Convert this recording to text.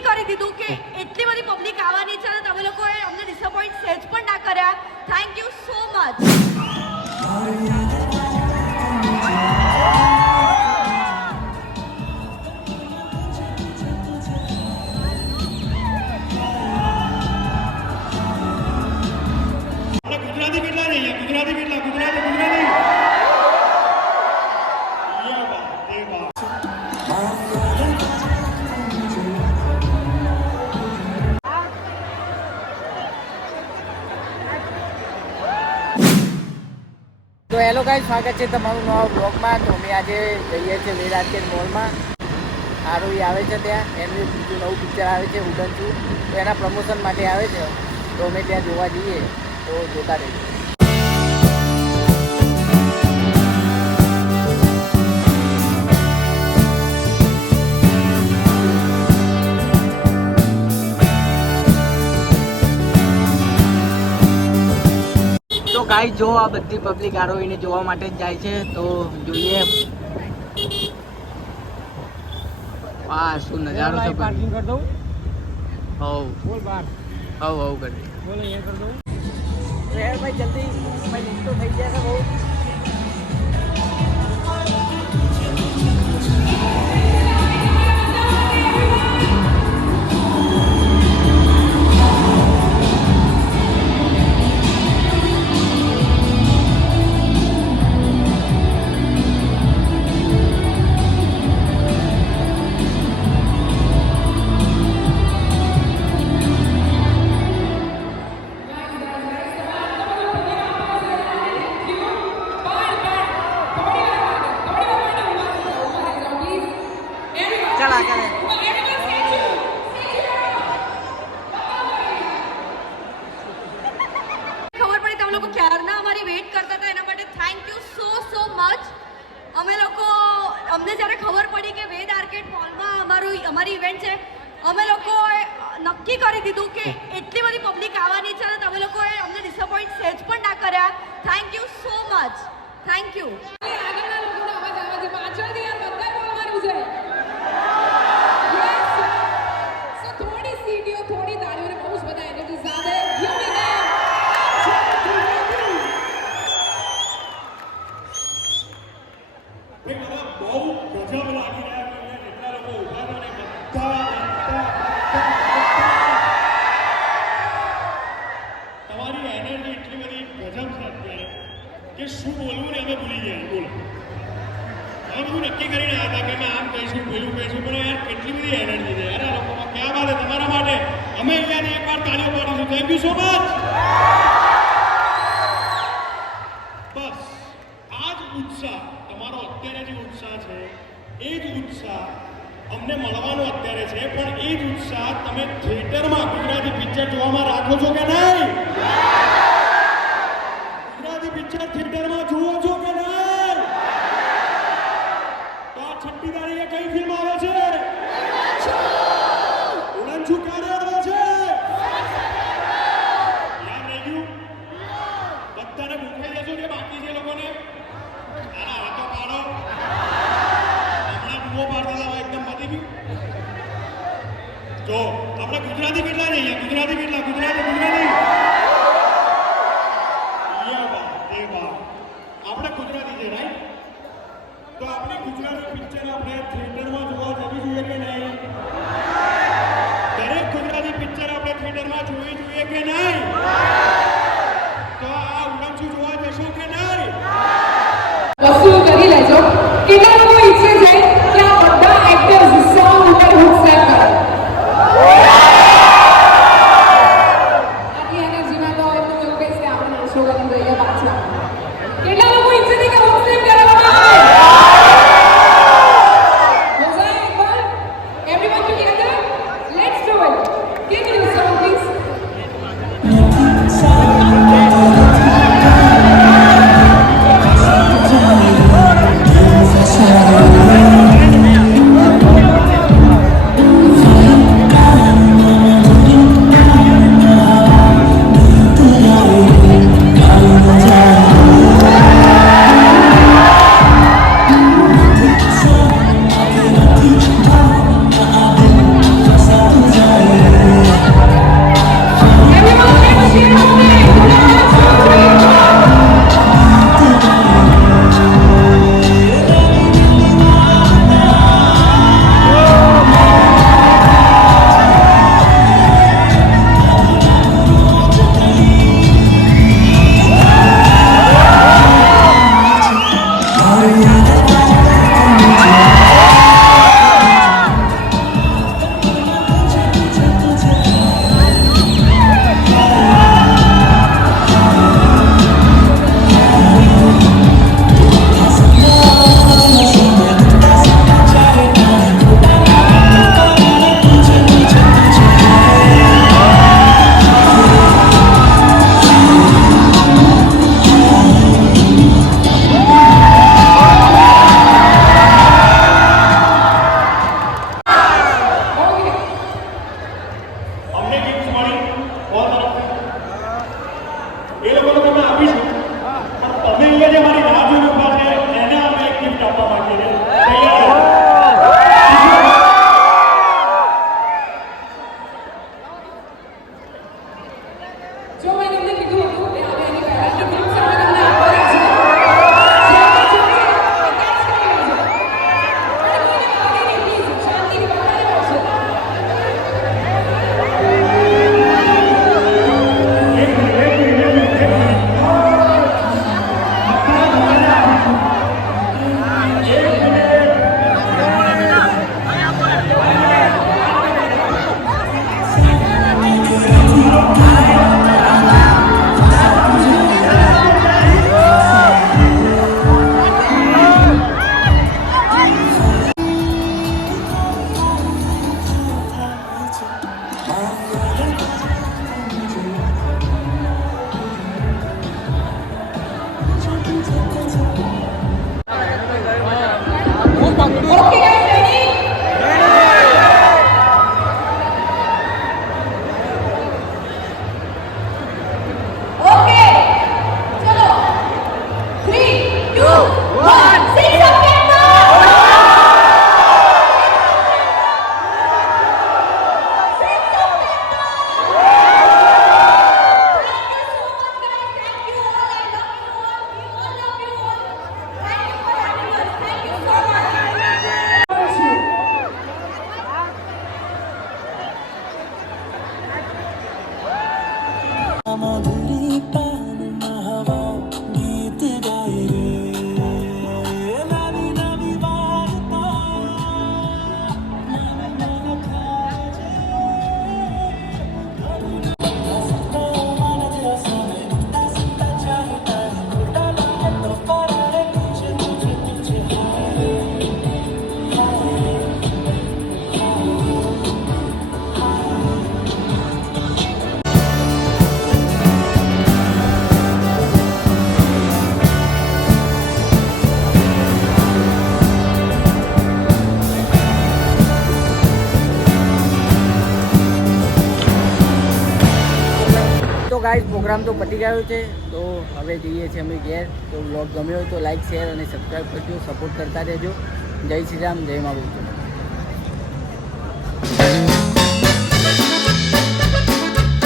નક્કી કરી દીધું કે એટલી બધી પબ્લિક આવવાની છે અને તમે લોકોએ અમને ડિસઅપોઇન્ટ સેજ પણ ના કર્યા. Thank you so much. Gujarati કેટલા છે અહીંયા? ગુજરાતી કેટલા? ગુજરાતી ગુજરાતી તો હેલો ગાઈસ, સ્વાગત છે તમારું નવા બ્લોગમાં. તો અમે આજે જઈએ છીએ વેદ આર્કેડ મોલમાં. આરોહી આવે છે, ત્યાં એનું બીજું નવું પિક્ચર આવે છે ઉડનચું, તો એના પ્રમોશન માટે આવે છે. તો અમે ત્યાં જોવા જઈએ, તો જોતા રહીએ. તો ગાઈસ, જો આ બધી પબ્લિક આરોહીને જોવા માટે જ જાય છે. તો જોઈએ વાહ, શું નજારો છે. પાર્કિંગ કરી દઉં? હવ બોલ બાર. હવ કરી દઉં. બોલો એ કરી દઉં. ભાઈ જલ્દી ભાઈ, લીક તો થઈ ગયા છે બહુ. ચલા કરે ખબર પડી તમે લોકો ક્યારના અમારી વેઇટ કરતા હતા, એના માટે થેન્ક યુ સો મચ. અમને જ્યારે ખબર પડી કે વેદ આર્કેડ મોલમાં અમારી ઇવેન્ટ છે, અમે લોકોએ નક્કી કરી દીધું કે એટલી બધી પબ્લિક આવવાની છે અને તમે લોકોએ અમને ડિસઅપોઇન્ટ સેજ પણ ના કર્યા. Thank you so much. Thank you. આગળના લોકોનો અવાજ આવે છે, પાછળથી યાર બધા બોલવાનું છે. થોડી સીટીઓ, થોડી તાળીઓને બહુ જ બધા એનર્જી સાથે બહુ ગજબ લાગી રહ્યા છે. કેટલા લોકો ઉભા છે ને તમારી એનર્જી એટલી બધી ગજબ છે અત્યારે કે શું બોલવું ને અમે ભૂલી ગયા. બોલો, અમે બધું નક્કી કરીને આવ્યા હતા કે અમે આમ કહીશું, પેલું કહીશું, પણ યાર કેટલી બધી એનર્જી છે યાર આ લોકોમાં. ક્યાં વાત છે તમારા માટે. અમે અહીંયાની એકવાર તાળીઓ પાડીશું. Thank you so much. બસ આ જ ઉત્સાહ, તમારો અત્યારે જે ઉત્સાહ છે એ જ ઉત્સાહ અમને મળવાનો અત્યારે છે, પણ એ જ ઉત્સાહ તમે થિયેટરમાં ગુજરાતી પિક્ચર જોવામાં રાખો છો કે નહીં? ગુજરાતી પિક્ચર થિયેટરમાં જુઓ છો કે નહીં? તો આ 6મી તારીખે કઈ ફિલ્મ આવે છે? ઉડનચું ક્યારે આવે છે? યાદ રહી ગયું? બધાને ભૂખાઈ જશો કે બાકી છે લોકોને? આના હાથો પાડો. હમણાં બૂમો પાડતા હતા, એકદમ પતી ગયું. જો આપણે ગુજરાતી કેટલા છે અહીંયા? ગુજરાતી કેટલા? ગુજરાતી ગુજરાતી આપણે ગુજરાતી છે, રાઈટ? તો આપણે ગુજરાતી પિક્ચર આપણે થિયેટરમાં જોવા જવી જોઈએ કે નહીં? દરેક ગુજરાતી પિક્ચર આપણે થિયેટરમાં જોવી જોઈએ કે નહીં? તો આ ઉડનચું જોવા જશો કે નહીં? વસ્તુઓ કરી લેજો. કેટલા લોકો ઈચ્છે છે કે આ બધા એક્ટર્સ સોંગ ઉપર હુક સ્ટેપ કરે? આટલી એનર્જીમાં તો એમનું એવું કહીશ કે આપણે નાસ્તો કરીને જઈએ પાછા. કેટલા લોકો ઈચ્છે છે કે હુક સ્ટેપ કરવામાં આવે? Everyone ગાઈસ પ્રોગ્રામ તો પતી ગયો છે, તો હવે જઈએ છીએ અમે ઘેર. તો વ્લોગ ગમ્યો હોય તો લાઈક શેર અને સબસ્ક્રાઈબ કરજો, સપોર્ટ કરતા રહેજો. જય શ્રી રામ, જય મા બહુ.